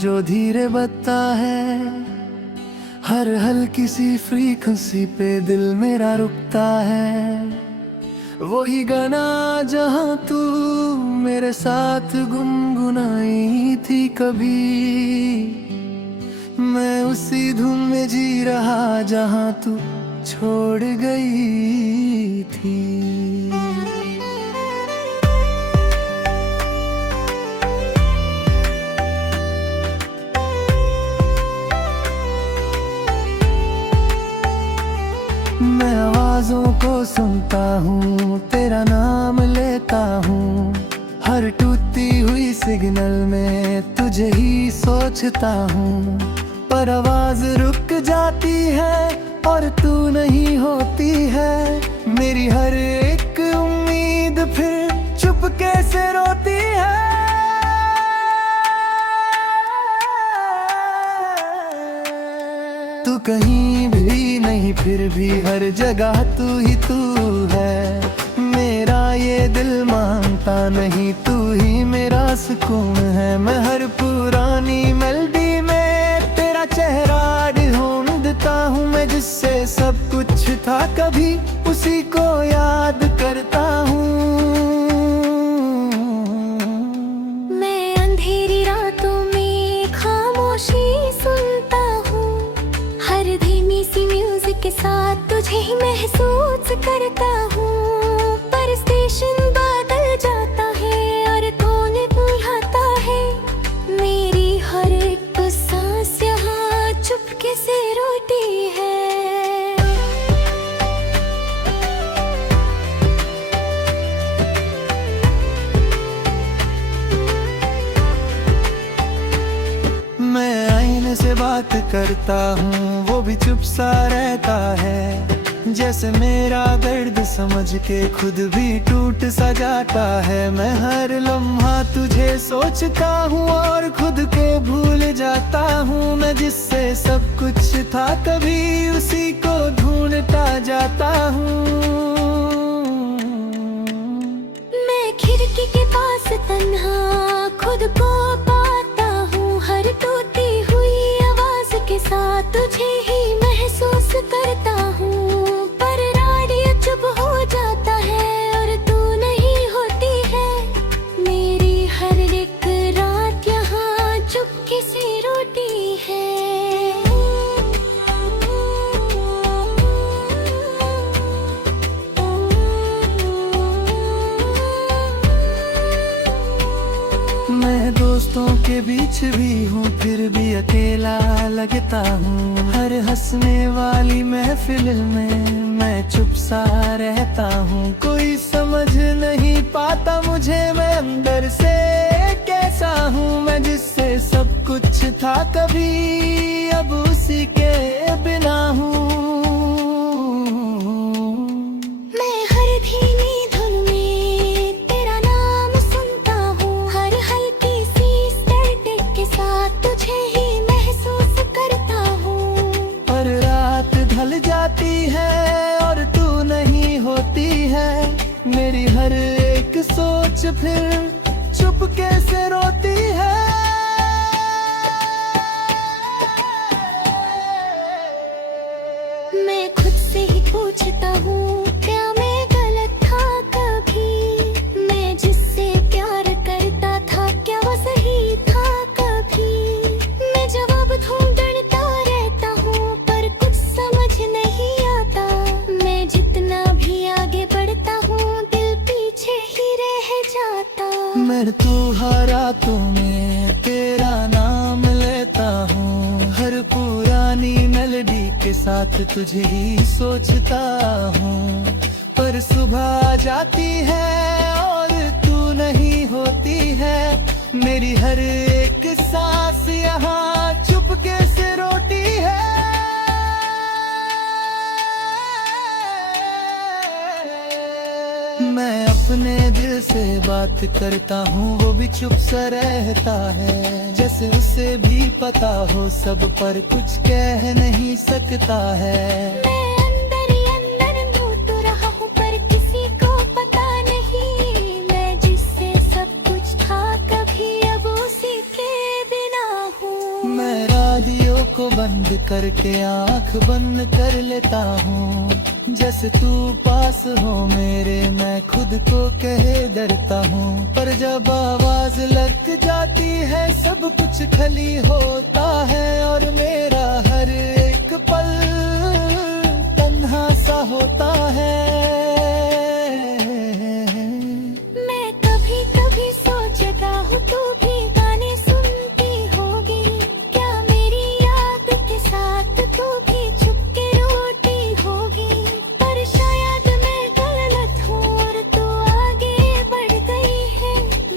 जो धीरे बजता है, हर हल्की सी फ्रीक्वेंसी पे दिल मेरा रुकता है। वही गाना जहाँ तू मेरे साथ गुनगुनाई थी कभी, मैं उसी धुन में जी रहा जहाँ तू छोड़ गई थी। मैं आवाजों को सुनता हूँ, तेरा नाम लेता हूँ, हर टूटती हुई सिग्नल में तुझे ही सोचता हूँ। पर आवाज रुक जाती है और तू नहीं होती है, मेरी हर एक उम्मीद फिर चुपके से रोती है। तू कहीं भी नहीं फिर भी हर जगह तू ही तू है, मेरा ये दिल मानता नहीं, तू ही मेरा सुकून है। मैं हर पुरानी मेलोडी में तेरा चेहरा ढूंढता हूँ, मैं जिससे सब कुछ था कभी उसी को याद करता हूँ। मैं अंधेरी रातों में खामोशी सुनता हूँ, हर धीमी सी म्यूजिक के साथ तुझे ही महसूस करता हूँ। पर स्टेशन बदल जाता है और कौन बुलाता है, मेरी हर एक सांस यहाँ चुपके से रोती है। मैं आईने से बात करता हूँ, वो भी चुप सा रहता है, जैसे मेरा दर्द समझ के खुद भी टूट सा जाता है। मैं हर लम्हा तुझे सोचता हूँ और खुद को भूल जाता हूँ, मैं जिससे सब कुछ था कभी उसी को ढूंढता जाता हूँ। मैं खिड़की के पास तन्हा खुद को पाता हूँ, हर टूटी हुई आवाज के साथ तुझे ही महसूस करता हूँ। पर रेडियो चुप हो जाता है और तू नहीं होती है, मेरी हर एक रात यहाँ चुपके से रोती है। मैं दोस्तों के बीच भी हूँ फिर भी अकेला लगता हूँ, हर हंसने वाली महफिल में मैं चुप सा रहता हूँ। कोई समझ नहीं पाता मुझे मैं अंदर से कैसा हूँ, मैं जिससे सब कुछ था कभी अब उसी के बिना हूँ। मैं हर धीमी धुन में तेरा नाम सुनता हूँ, हर हल्की सी स्टैटिक के साथ तुझे ही महसूस करता हूँ। पर रात ढल जाती है और तू नहीं होती है, मेरी हर एक सोच फिर चुपके से रोती है। मैं खुद से ही पूछता हूँ, क्या मैं गलत था कभी, मैं जिससे प्यार करता था क्या वो सही था कभी। मैं जवाब ढूंढता रहता हूँ पर कुछ समझ नहीं आता, मैं जितना भी आगे बढ़ता हूँ दिल पीछे ही रह जाता। मैं तू रातों में तेरा नाम लेता हूँ, हर पुरानी मेलोडी के साथ तुझे ही सोचता हूँ। पर सुबह आ जाती है और तू नहीं होती है, मेरी हर एक सांस यहाँ चुपके से रोती है। मैं अपने दिल से बात करता हूँ, वो भी चुप सा रहता है, जैसे उसे भी पता हो सब पर कुछ कह नहीं सकता है। मैं अंदर ही अंदर ढूंढ रहा हूँ पर किसी को पता नहीं, मैं जिससे सब कुछ था कभी अब उसी के बिना हूँ। को बंद करके आंख बंद कर लेता हूँ। जैसे तू पास हो मेरे मैं खुद को कहे डरता हूँ। पर जब आवाज लग जाती है सब कुछ खली होता है और मेरा हर एक पल तन्हा सा होता है। मैं कभी कभी सोचता हूँ तू भी गाने सुनती होगी क्या, मेरी याद के साथ तू भी चुपके रोती होगी। पर शायद मैं गलत हूँ और तू आगे बढ़ गई है।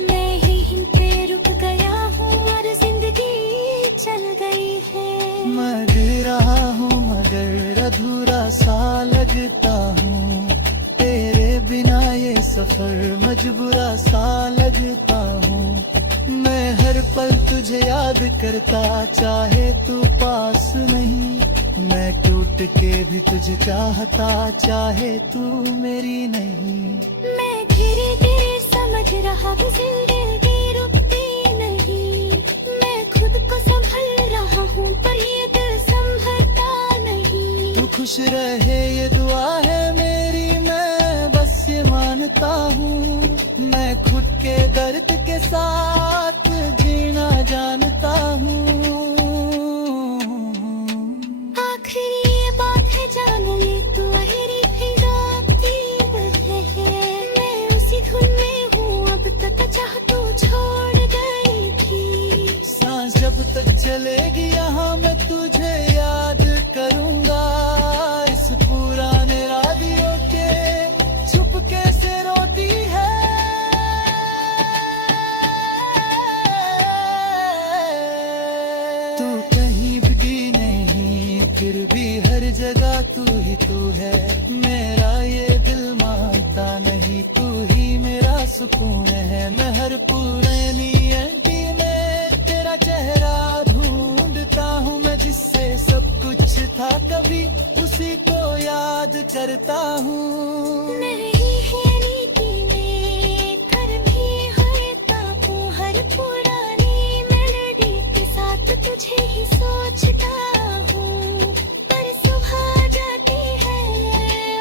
मैं यहीं पे रुक गया हूँ और जिंदगी चल गई है। मैं गिर रहा हूँ मगर अधूरा सा लगता हूँ। तेरे बिना ये सफर मजबूरा सा लगता हूँ। मैं हर पल तुझे याद करता चाहे तू पास नहीं। मैं टूट के भी तुझे चाहता चाहे तू मेरी नहीं। मैं धीरे धीरे समझ रहा भी जिंदगी रुकती नहीं। मैं खुद को संभल रहा हूँ पर ये दिल संभलता नहीं। तू खुश रहे ये दुआ है मेरी, मैं बस ये मानता हूँ। मैं खुद के दर्द के साथ जीना जानता हूँ। आखिरी ये बात है जान ले तू मेरी फिजा की है। मैं उसी धुन में हूँ अब तक चाह तू छोड़ गई थी। सांस जब तक चलेगी यहाँ मैं तुझे याद करूँगा। इस पुराने रादियों के चुपके से रोती है। तू कहीं भी नहीं फिर भी हर जगह तू ही तू है। मेरा ये दिल मानता नहीं तू ही मेरा सुकून है। मैं हर पुरानी एंटी में तेरा चेहरा ढूंढता हूँ। मैं जिससे सब कुछ था कभी उसी को याद करता हूँ। नहीं है नीति में घर भी है काबू। हर पुरानी मेलोडी के साथ तुझे ही सोचता हूँ। पर सुबह जाती है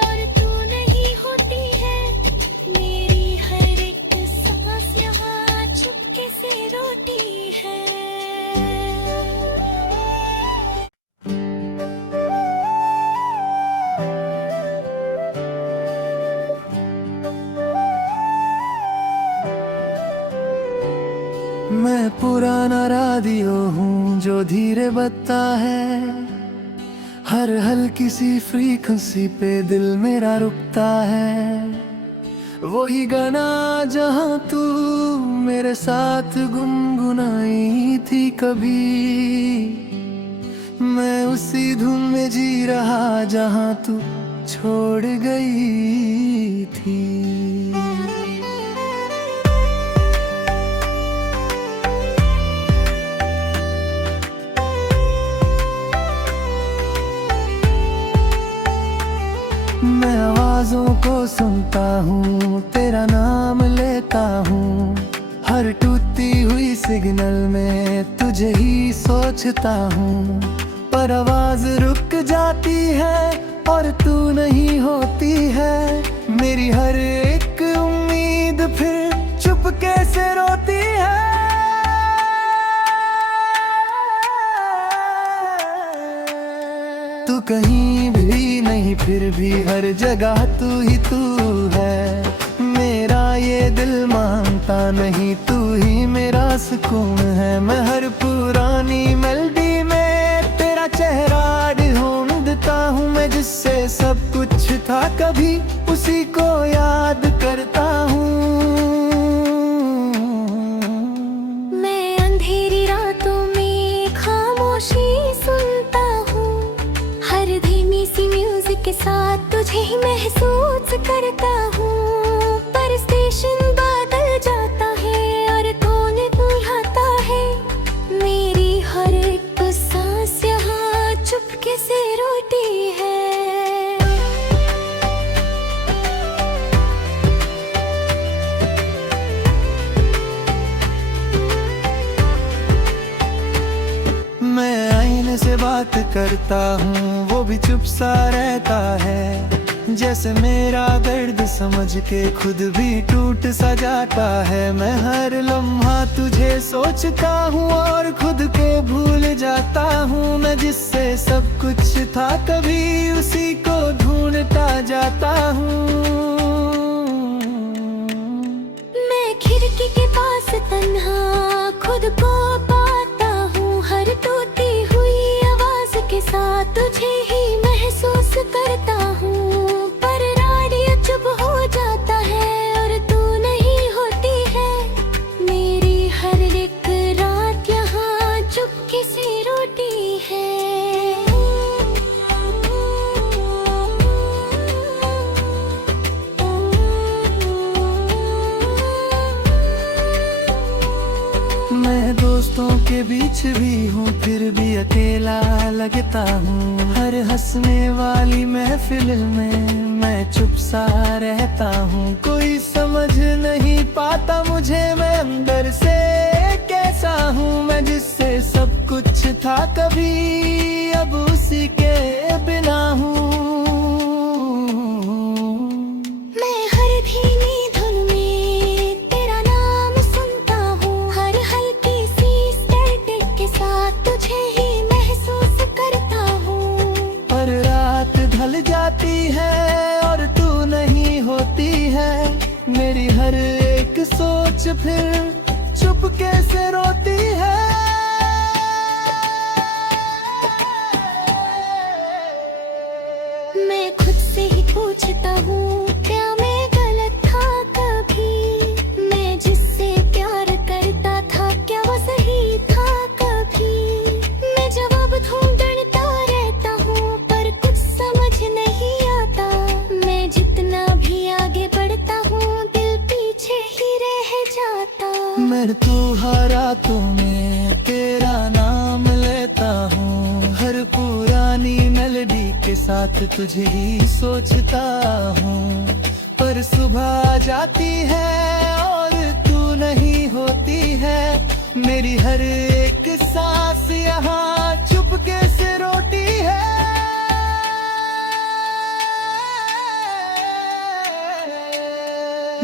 और तू नहीं होती है। मेरी हर एक सांस यहाँ चुपके से रोती है। मैं पुराना राडियो हूँ जो धीरे बजता है। हर हल्की सी फ्रीक्वेंसी पे दिल मेरा रुकता है। वही गाना जहाँ तू मेरे साथ गुनगुनाई थी कभी। मैं उसी धुन में जी रहा जहाँ तू छोड़ गई थी। मैं आवाजों को सुनता हूँ तेरा नाम लेता हूँ। हर टूटती हुई सिग्नल में तुझे ही सोचता हूँ। पर आवाज रुक जाती है और तू नहीं होती है। मेरी हर एक उम्मीद फिर चुपके से रोती है। तू कहीं भी नहीं फिर भी हर जगह तू ही तू है। मेरा ये दिल मानता नहीं तू ही मेरा सुकून है। मैं हर पुरानी मेलोडी में तेरा चेहरा ढूंढता हूँ। मैं जिससे सब कुछ था कभी उसी को याद करता हूँ। मैं अंधेरी रातों में खामोशी सुनता हूँ। हर धीमी सी म्यूजिक के साथ तुझे ही महसूस करता हूँ। पर स्टेशन बदल जाता है और कौन बुलाता है। मेरी हर एक सांस यहाँ चुपके से रोती है। मैं आई सीने से बात करता हूँ वो भी चुप सा रहता है। जैसे मेरा दर्द समझ के खुद भी टूट सा जाता है। मैं हर लम्हा तुझे सोचता हूँ और खुद को भूल जाता हूँ। मैं जिससे सब कुछ था कभी उसी को ढूंढता जाता हूँ। मैं खिड़की के पास तन्हा खुद को पाता हूँ। हर टूटी हुई आवाज के साथ तुझे ही महसूस करता हूँ। पर रेडियो चुप हो जाता है और तू नहीं होती है। मेरी हर एक रात यहाँ चुपके से रोटी है। मैं दोस्तों के बीच भी हूँ फिर भी अकेला लगता हूँ। हर हंसने वाली महफिल में मैं चुप सा रहता हूँ। कोई समझ नहीं पाता मुझे मैं अंदर से कैसा हूँ। मैं जिससे सब कुछ था कभी अब उसी के बिना हूँ। मैं हर धीमी धुन में तेरा नाम सुनता हूँ। हर हल्की सी स्टैटिक के साथ तुझे ही महसूस करता हूँ। पर रात ढल जाती है और तू नहीं होती है। मेरी हर एक सोच फिर चुपके से रोती है। मैं खुद से ही पूछता हूँ क्या मैं गलत था कभी। मैं जिससे प्यार करता था क्या वो सही था कभी। मैं जवाब ढूंढता रहता हूँ पर कुछ समझ नहीं आता। मैं जितना भी आगे बढ़ता हूँ दिल पीछे ही रह जाता। मैं तू हारा तो मैं तेरा नाम लेता हूँ। हर पुरानी मेलोडी के साथ तुझे ही सोचता हूँ। पर सुबह आ जाती है और तू नहीं होती है। मेरी हर एक सांस यहाँ चुपके से रोती है।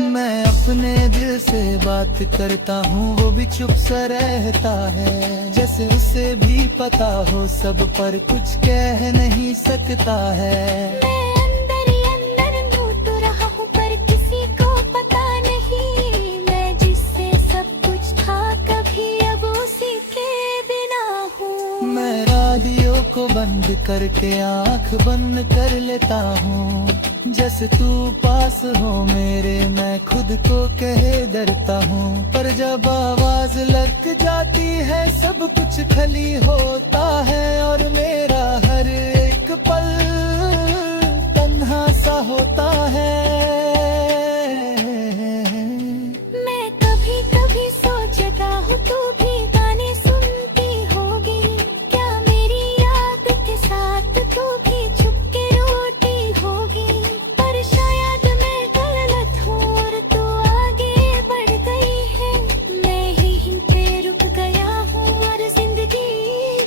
मैं अपने दिल से बात करता हूँ वो भी चुप सा रहता है। जैसे उसे भी पता हो सब पर कुछ कह नहीं सकता है। मैं अंदर ही अंदर लूट रहा हूँ पर किसी को पता नहीं। मैं जिससे सब कुछ था कभी अब उसी के बिना हूँ। मैं रेडियो को बंद करके आंख बंद कर लेता हूँ। जैसे तू पास हो मेरे मैं खुद को कहे डरता हूँ। पर जब आवाज लग जाती है सब कुछ खाली होता है। और मेरा हर एक पल तन्हा सा होता है। मैं कभी कभी सोचता हूँ तू भी गाने सुनती होगी। क्या मेरी याद के साथ तू भी चुपके रोती होगी। पर शायद मैं गलत हूँ और तू आगे बढ़ गई है। मैं ही यहीं पे रुक गया हूँ और जिंदगी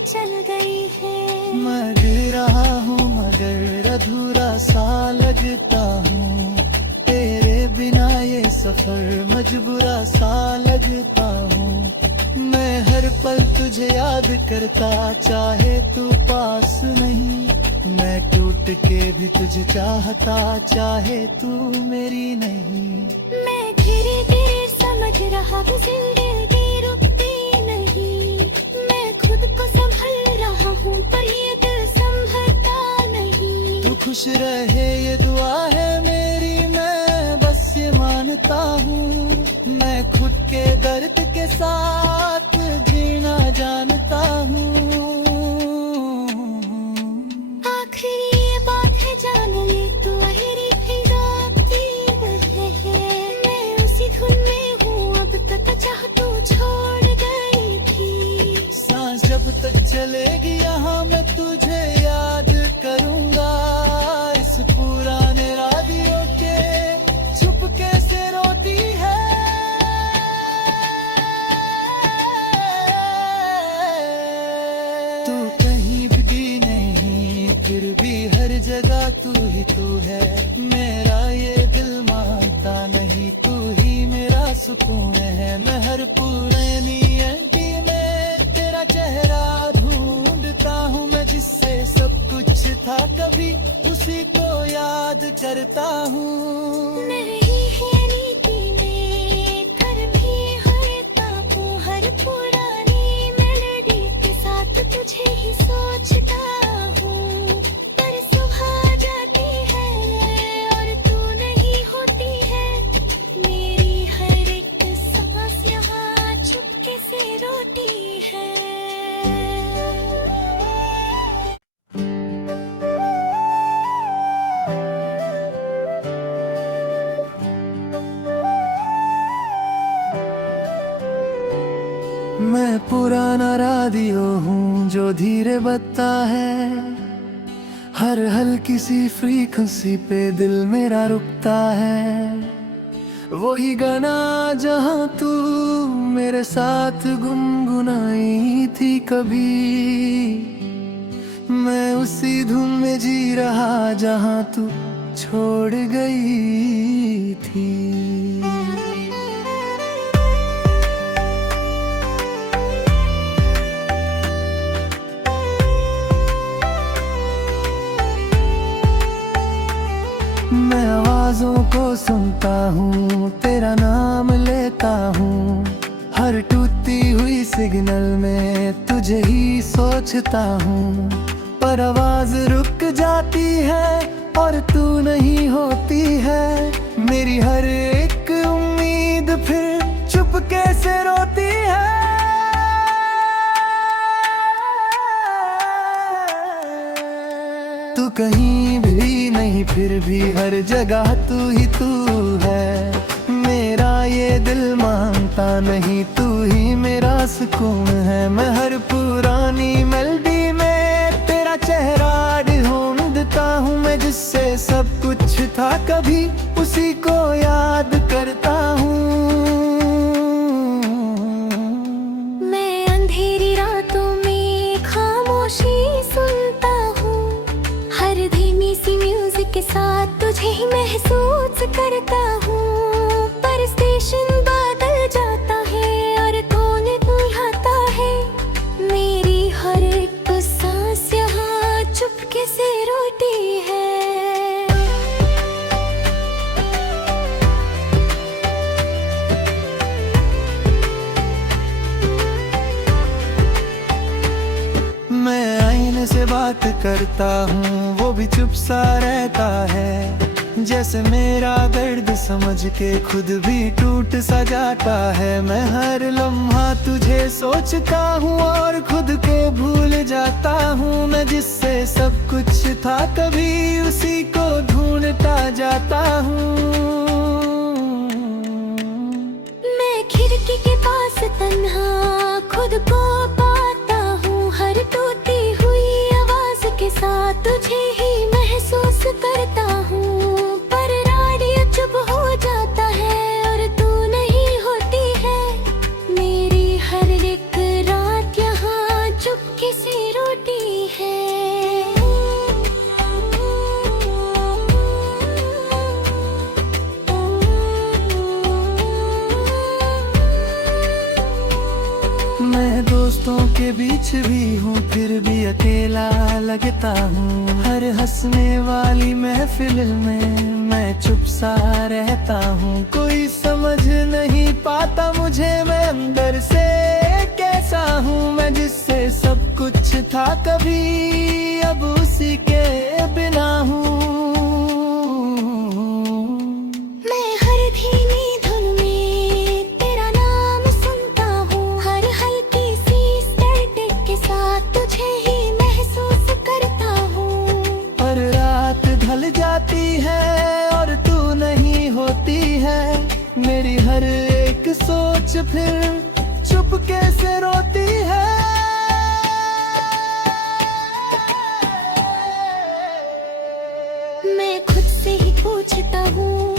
चल गई है। मैं गिर रहा हूँ मगर अधूरा सा लगता हूँ। तेरे बिना ये सफर मजबूरा सा लगता हूँ। मैं हर पल तुझे याद करता चाहे तू पास नहीं। मैं टूट के भी तुझे चाहता चाहे तू मेरी नहीं। मैं धीरे धीरे समझ रहा हूँ जिंदगी रुकती नहीं। मैं खुद को संभल रहा हूँ पर ये दिल संभलता नहीं। तू खुश रहे ये दुआ है मेरी मैं बस ये मानता हूँ। मैं खुद के दर्द के साथ जीना जानता हूँ। आखिरी ये बात है जान ले तू मेरी फिजा की है। मैं उसी धुन में हूँ अब तक चाह तू छोड़ गई थी। सांस जब तक चलेगी यहाँ मैं तुझे याद करूँगा। इस पुराने रेडियो के चुपके से रोती है। ही तू है, मेरा ये दिल मानता नहीं, तू ही मेरा सुकून है। मैं हर पुरानी एंटी में तेरा चेहरा ढूंढता हूँ, मैं जिससे सब कुछ था कभी उसी को याद करता हूँ। नहीं है नीति में थर भी हरता हूँ, हर पुरानी मेलोडी के साथ तुझे ही सोचता हूँ। पर सुबह जाती है और तू नहीं होती है, मेरी हर एक सांस यहाँ चुपके से रोती है। मैं पुराना रेडियो हूँ जो धीरे बजता है, हर हल्की सी फ्रीक्वेंसी पे दिल मेरा रुकता है। वही गाना जहाँ तू मेरे साथ गुनगुनाई थी कभी, मैं उसी धुन में जी रहा जहाँ तू छोड़ गई थी। मैं आवाजों को सुनता हूँ, तेरा नाम लेता हूँ, हर टूटी हुई सिग्नल में तुझे ही सोचता हूँ। पर आवाज रुक जाती है और तू नहीं होती है, मेरी हर एक उम्मीद फिर चुपके से रोती है। तू कहीं भी नहीं फिर भी हर जगह तू ही तू है, मेरा ये दिल मानता नहीं, तू ही मेरा सुकून है। मैं हर पुरानी मेलोडी में तेरा चेहरा ढूंढता हूँ, मैं जिससे सब कुछ था कभी उसी को याद करता हूँ। मैं अंधेरी रातों में खामोशी सुनता हूँ, हर धीमी सी म्यूजिक के साथ तुझे ही महसूस करता हूँ। पर स्टेशन बदल जाता है और कौन बुलाता है, मेरी हर एक सांस यहाँ चुपके से रोती है। मैं आईने से बात करता हूँ, वो भी चुप सा रहता है, जैसे मेरा दर्द समझ के खुद भी टूट सा जाता है। मैं हर लम्हा तुझे सोचता हूँ और खुद को भूल जाता हूँ, मैं जिससे सब कुछ था कभी उसी को ढूंढता जाता हूँ। मैं खिड़की के पास तन्हा खुद को पाता हूँ, हर टूटी हुई आवाज के साथ तुझे ही महसूस करता हूँ। पर रेडियो चुप हो जाता है और तू नहीं होती है, मेरी हर एक रात यहाँ चुपके से रोती है। मैं दोस्तों के बीच भी हूँ फिर भी अकेला लगता हूँ, हर हंसने वाली महफिल में मैं चुप सा रहता हूँ। कोई समझ नहीं पाता मुझे मैं अंदर से कैसा हूँ, मैं जिससे सब कुछ था कभी अब उसी के बिना हूँ। मैं हर धीमी धुन में तेरा नाम सुनता हूँ, हर हल्की सी स्टैटिक के साथ तुझे ही महसूस करता हूँ। पर रात ढल जाती है और तू नहीं होती है, मेरी हर एक सोच फिर चुपके से रोती है। मैं खुद से ही पूछता हूँ